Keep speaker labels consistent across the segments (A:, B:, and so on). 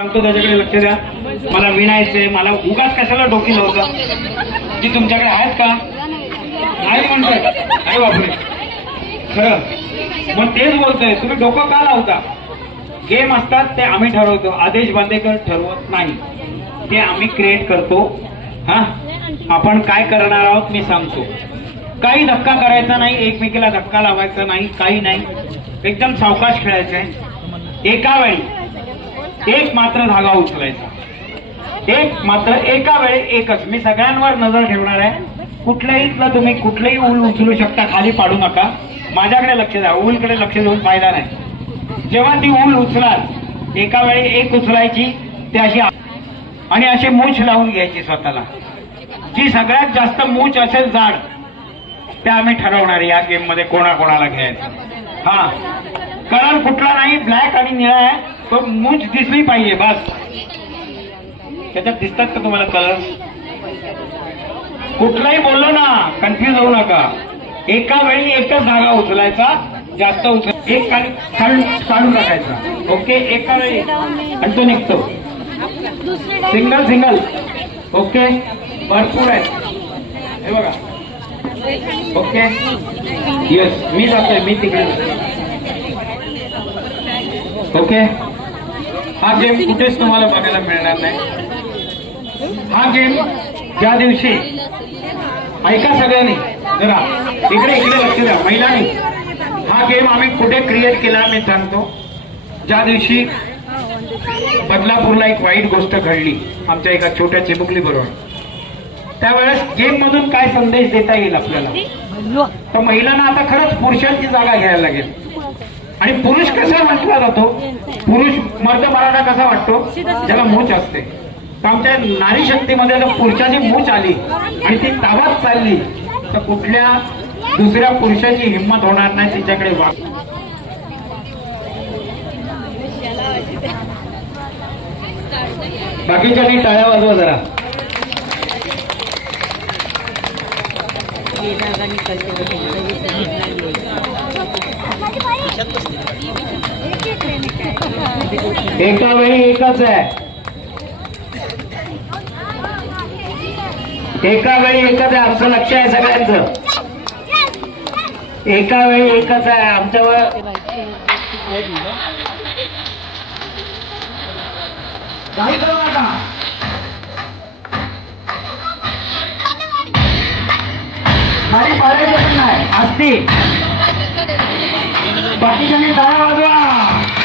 A: सांगतो त्याच्याकडे लक्ष द्या. मला विणायचंय. मला उगाच कशाला डोकी लावतं? ती तुमच्याकडे आहेत का? नाही म्हणतोय. काय बापरे. खरं. मग तेच बोलतोय. तुम्ही डोकं का लावता? गेम असतात ते आम्ही ठरवतो. आदेश बांदेकर ठरवत नाही. ते आम्ही क्रिएट करतो. हा? आपण काय करणार आहोत मी सांगतो. काही धक्का करायचा नाही एकमेकीला धक्का लावायचा नाही काही नाही. एकदम सावकाश खेळायचं आहे एका वेळी. एक मात्र धागा उचलायचा. एक मात्र एका वेळी एकच. मी सगळ्यांवर नजर ठेवणार आहे. कुठल्याहीतला तुम्ही कुठलंही ऊल उचलू शकता खाली पाडू नका. माझ्याकडे लक्ष द्या. ऊलकडे लक्ष देऊन फायदा नाही. जेव्हा ती ऊल उचलाल एका वेळी एक उचलायची ते अशी आणि अशी मूछ लावून घ्यायची स्वतःला. जी सगळ्यात जास्त मूछ असेल जाड ते आम्ही ठरवणार या गेममध्ये कोणाकोणाला घ्यायचं. हा. कलर कुठला नाही ब्लॅक आणि निळा आहे. तो मूज दिसली पाहिजे बस. त्याच्यात दिसतात का तुम्हाला कलर कुठलाही बोललो ना कन्फ्युज होऊ नका. एका वेळी एकच धागा उचलायचा जास्त उचल एक काढून काढून टाकायचा. ओके? एका वेळी. आणि तो निघतो. Single single okay? भरपूर आहे. हे बघा. ओके? येस मी जातोय मी तिकडे ओके? हा गेम कुठेच तुम्हाला बघायला मिळणार नाही. हा गेम ज्या दिवशी ऐका सगळ्यांनी जरा इकडे इकडे लक्ष द्या महिलांनी. हा गेम आम्ही कुठे क्रिएट केला मी सांगतो. ज्या दिवशी बदलापूरला एक वाईट गोष्ट घडली आमच्या एका छोट्या चिमुकली बरोबर. त्यावेळेस गेम मधून काय संदेश देता येईल आपल्याला? तर महिलांना आता खरंच पुरुषांची जागा घ्यायला लागेल. आणि पुरुष कसा म्हटला जातो? पुरुष मर्द मराठा कसा वाटतो? ज्याला मूच असते. तर आमच्या नारी शक्तीमध्ये जर पुरुषाची मूच आली आणि ती ताबात चालली तर कुठल्या दुसऱ्या पुरुषाची हिंमत होणार नाही तिच्याकडे वाग बाकीच्या टाळ्या वाजवा जरा. एका वेळी एकच आहे. एका वेळी एकच आहे आमचं लक्ष आहे सगळ्यांचं. एका वेळी एकच आहे आमच्यावर. काही करू नका माझी पाडायची नाही. असते बाकीच्यांनी टाळ्या वाजवा.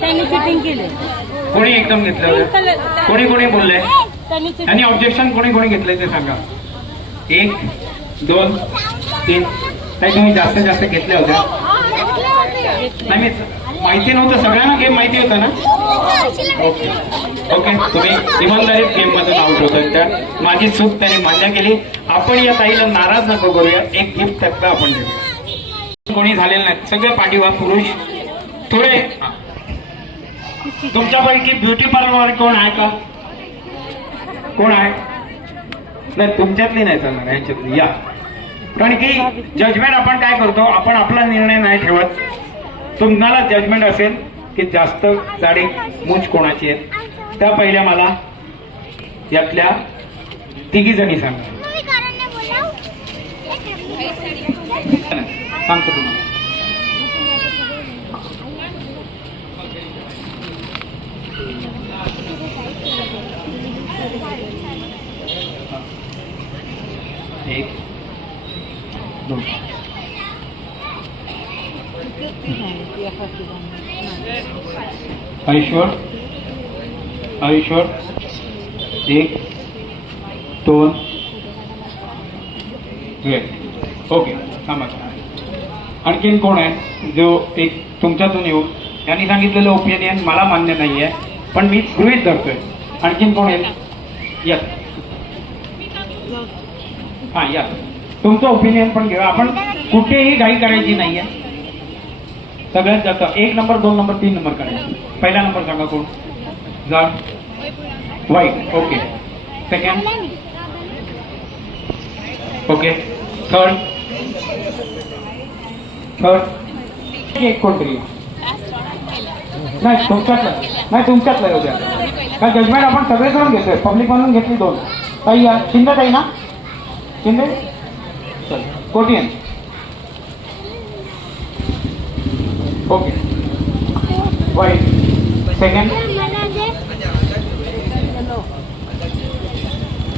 B: त्यांनी फिटिंग केले
A: कोणी एकदम घेतलं? होतं? कोणी कोणी बोललंय
B: त्यांनी
A: आणि ऑब्जेक्शन कोणी कोणी घेतलंय ते सांगा. एक दोन तीन. काही तुम्ही जास्त जास्त घेतल्या होत्या नाही माहिती नव्हतं. सगळ्यांना गेम माहिती होता ना? ओके ओके तुम्ही इमानदारीत गेम मधून आउट होतात त्या माझी चूक त्यांनी मान्य केली. आपण या ताईला नाराज नको करूया. एक गिफ्ट त्यातलं आपण देऊ. कोणी झालेलं नाही. सगळे पाठीवर पुरुष. थोडे तुमच्यापैकी ब्युटी पार्लर कोण आहे का? कोण आहे? नाही तुमच्यातली नाही चालणार ह्यांच्यातली या. कारण की जजमेंट आपण काय करतो? आपण आपला निर्णय नाही ठेवत. तुम्हाला जजमेंट असेल की जास्त जाडी मूच कोणाची आहे? त्या पहिल्या मला यातल्या तिघी जणी सांगा. सांगतो तुम्हाला. एक दोन. Are you एक दोन. ग्रेट ओके थांबा आणखीन कोण आहे? जो एक तुमच्यातून येऊ. यांनी सांगितलेलं ओपिनियन मला मान्य नाही आहे पण मी गृहित धरतोय. आणखीन कोण आहे? यस हा या. तुमचं ओपिनियन पण घेऊ आपण कुठेही घाई करायची नाहीये. सगळ्यात जास्त. एक नंबर दोन नंबर तीन नंबर करायचं. पहिला नंबर सांगा कोण? जाड वाईट okay second okay third third एक कोणतरी नाही तुमच्यातलं. नाही तुमच्यातलं येऊ द्या. काय जजमेंट आपण सगळे करून घेतोय. पब्लिक म्हणून घेतली दोन. ताई या. शिंदे ताई ना? शिंदे चल कोटियन ओके. वाईट second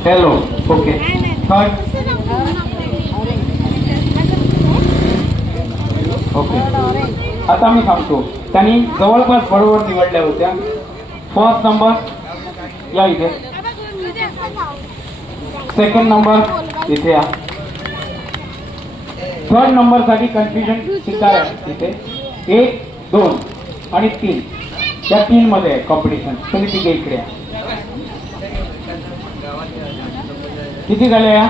A: hello okay third okay आता मी सांगतो त्यांनी जवळपास बरोबर निवडल्या होत्या. फर्स्ट नंबर या इथे. सेकंड नंबर इथे या. थर्ड नंबरसाठी कन्फ्युजन शिकार आहे इथे. एक दोन आणि तीन. या तीन मध्ये आहे कॉम्पिटिशन तुम्ही तिघे इकडे किती झाले या?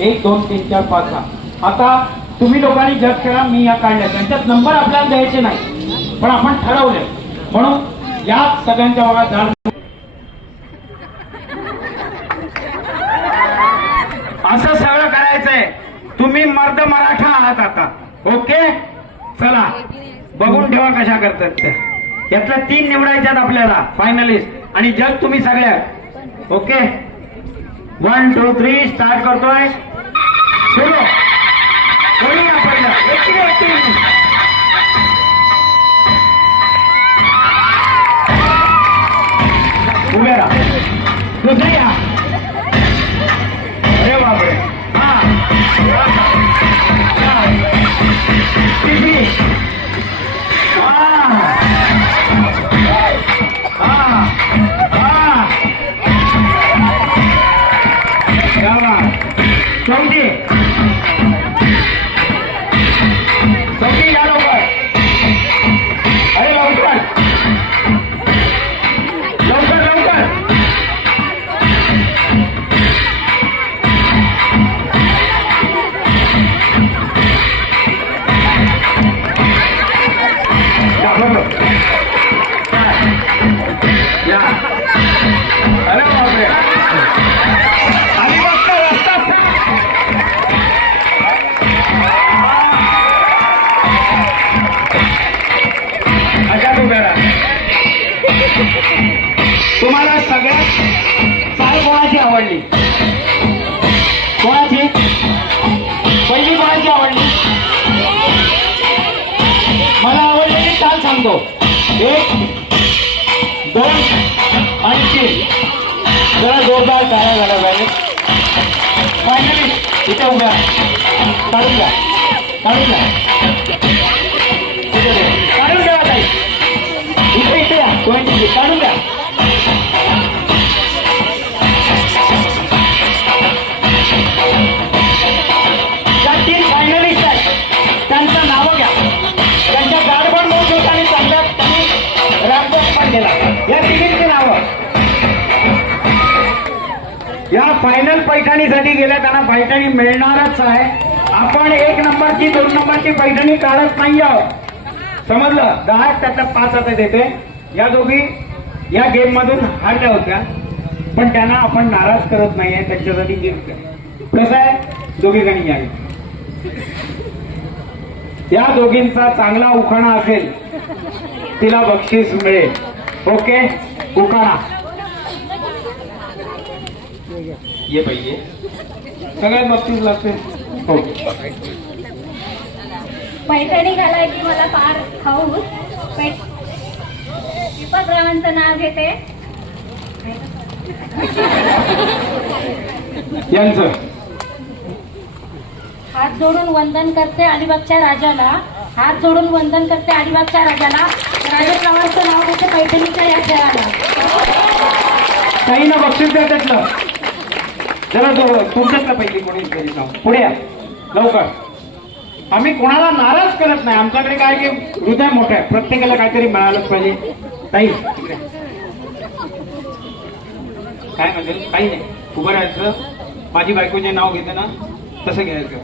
A: एक दोन तीन चार पाच सहा. आता तुम्ही लोकांनी जज करा मी या काढल्या. त्यांच्यात नंबर आपल्याला द्यायचे नाही. पण आपण ठरवले. म्हणून या सगळ्यांच्या भागात जाण असं सगळं करायचंय तुम्ही मर्द मराठा आहात आता. ओके? चला. बघून ठेवा कशा करतात त्या. यातल्या तीन निवडायच्यात आपल्याला फायनलिस्ट आणि जग तुम्ही सगळ्या. Okay? One two three start करतोय. सुरू. कोणी आपल्याला उभे राहा. दुसरे या? आवडली. कोणाची? पहिली कोणाची आवडली? मला आवडलेली चाल सांगतो. एक दोन आणि तीन. जरा जोरदार टाळ्या झाल्या पाहिजे फायनली इथे उभ्या. काढून द्या काढून द्या इथे काढून द्या ताई इथे इथे या. दोन काढून द्या या फायनल पैठणीसाठी गेल्या त्यांना पैठणी मिळणारच आहे. आपण एक नंबरची दोन नंबरची पैठणी काढत नाही आहोत समजलं? दहा आहेत, त्यातल्या पाच आता देते. या दोघी या गेम मधून हारल्या होत्या. पण त्यांना आपण नाराज करत नाहीये त्यांच्यासाठी गिफ्ट कसं आहे? दोघी जणी यावी या दोघींचा चांगला उखाणा असेल तिला बक्षीस मिळेल. ओके? उखाणा. ये पाहिजे सगळ्यात बक्षीस लागते हो.
C: पैठणी घालायची मला फार पैठ दीपकरावांचं नाव घेते.
A: यांचं.
C: हात जोडून वंदन करते अलिबागच्या राजाला. हात जोडून वंदन करते अलिबागच्या राजाला. राजप्रवासचं नाव घेते पैठणीच्या या खेळाला
A: ताईनं बक्षीस द्या त्यातलं. जरा जो तुमच्यातलं पैकी कोणी तरी जाऊ? पुढे या. लवकर. आम्ही कोणाला नाराज करत नाही. आमच्याकडे काय की हृदय मोठं आहे. प्रत्येकाला काहीतरी मिळालंच पाहिजे. ताई काय म्हणजे काही नाही. उभं राहायचं. माझी बायको जे नाव घेते ना तसं घ्यायचं.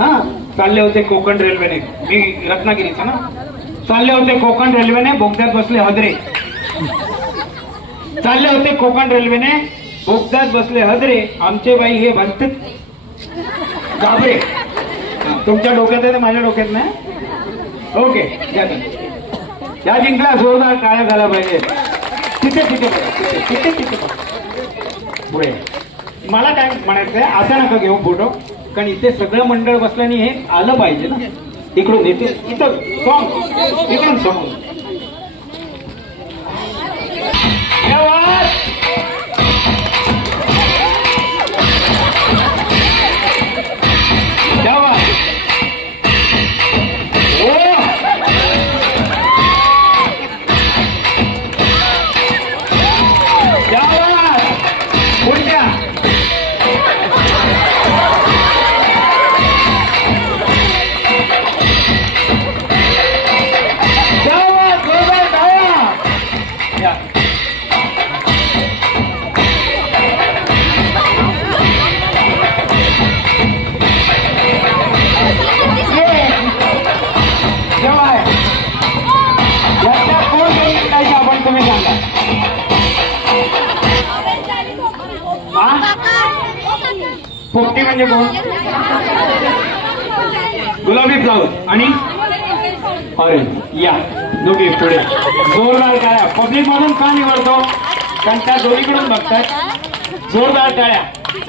A: हा? चालले होते कोकण रेल्वेने. मी रत्नागिरीचं ना? चालले होते कोकण रेल्वेने बोगद्यात बसले हदरे चालले होते कोकण रेल्वेने बोगद्यात बसले हदरे आमचे बाई हे म्हणते गाबरे तुमच्या डोक्यात आहे माझ्या डोक्यात नाही? ओके या जिंकला जोरदार काळ्या झाला पाहिजे. तिथे तिथे तिथे तिथे पुढे. मला काय म्हणायचंय असा नका घेऊ फोटो. कारण इथे सगळं मंडळ बसल्याने हे आलं पाहिजे ना. इकडून येते इथं सॉंग इकडून सॉंग पोपटी म्हणजे कोण गुलाबी फ्लावर आणि अरे या. दोघे पुढे. जोरदार टाळ्या. पब्लिक मधून का निवडतो? कारण त्या दोन्हीकडून बघतात जोरदार टाळ्या.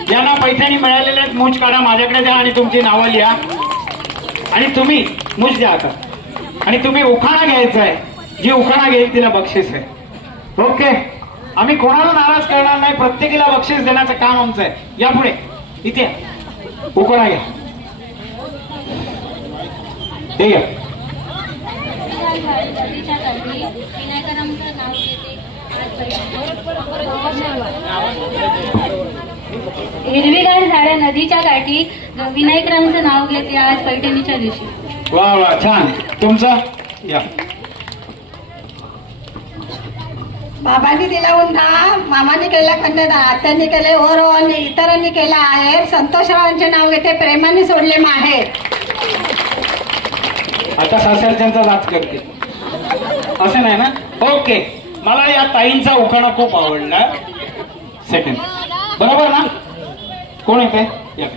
A: ज्यांना पैठणी मिळालेल्या आहेत मूज काढा. माझ्याकडे द्या आणि तुमची नावं लिहा. आणि तुम्ही मूज द्या आता. आणि तुम्ही उखाणा घ्यायचा आहे. जी उखाणा घेईल तिला बक्षीस आहे. ओके? आम्ही कोणाला नाराज करणार नाही. प्रत्येकीला बक्षीस देण्याचं काम आमचं आहे. या पुढे. इथे उखाणा घ्या. ते घ्या.
C: नदीच्या काठी विनायकारामचं नाव घेते हिरवीगार झाड्या नदीच्या काठी विनायकरामचं नाव घेते आज पैठणीच्या दिवशी.
A: वा वा छान. तुमचं? या.
D: बाबांनी दिला उंडा मामाने केला कन्यादान आत्यांनी केले ओरो आणि इतरांनी केला आहे संतोषरावांचे नाव घेते प्रेमाने सोडले माहेर.
A: आता सासरच्यांचा नाच करते. असं नाही ना? ओके मला या ताईंचा उखाणा खूप आवडला. सेकंड बरोबर ना? कोण येते या.